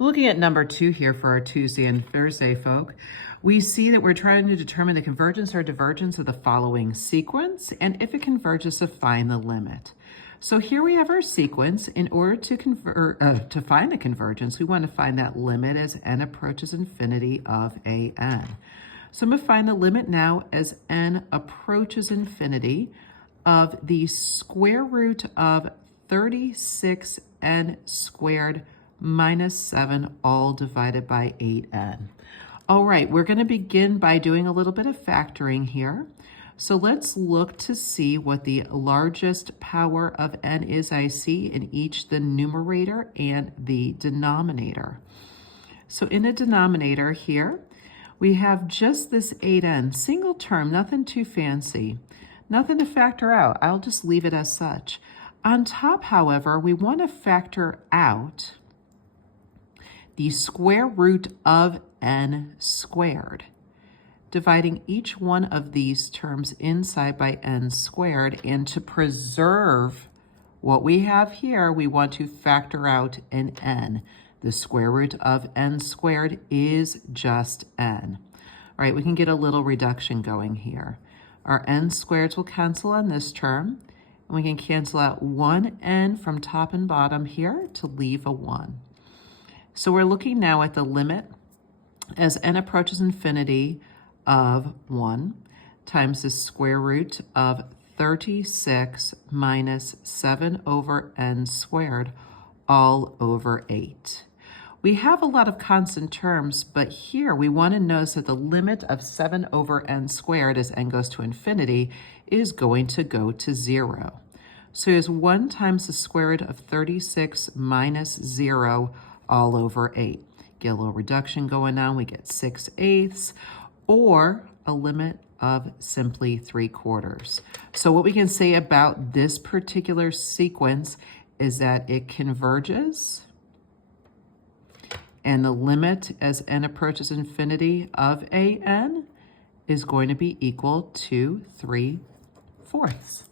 Looking at number 2 here for our Tuesday and Thursday folk, we see that we're trying to determine the convergence or divergence of the following sequence, and if it converges, to find the limit. So here we have our sequence. In order to find the convergence, we want to find that limit as n approaches infinity of an. So I'm going to find the limit now as n approaches infinity of the square root of 36n squared minus 7 all divided by 8n. All right, we're going to begin by doing a little bit of factoring here. So let's look to see what the largest power of n is I see in each the numerator and the denominator. So in the denominator here, we have just this 8n, single term, nothing too fancy, nothing to factor out. I'll just leave it as such. On top, however, we want to factor out the square root of n squared, dividing each one of these terms inside by n squared. And to preserve what we have here, we want to factor out an n. The square root of n squared is just n. All right, we can get a little reduction going here. Our n squareds will cancel on this term, and we can cancel out one n from top and bottom here to leave a 1. So we're looking now at the limit as n approaches infinity of 1 times the square root of 36 minus 7 over n squared all over 8. We have a lot of constant terms, but here we want to notice that the limit of 7 over n squared as n goes to infinity is going to go to 0. So here's 1 times the square root of 36 minus 0 all over 8. Get a little reduction going on, we get 6/8, or a limit of simply 3/4. So what we can say about this particular sequence is that it converges, and the limit as n approaches infinity of an is going to be equal to 3/4.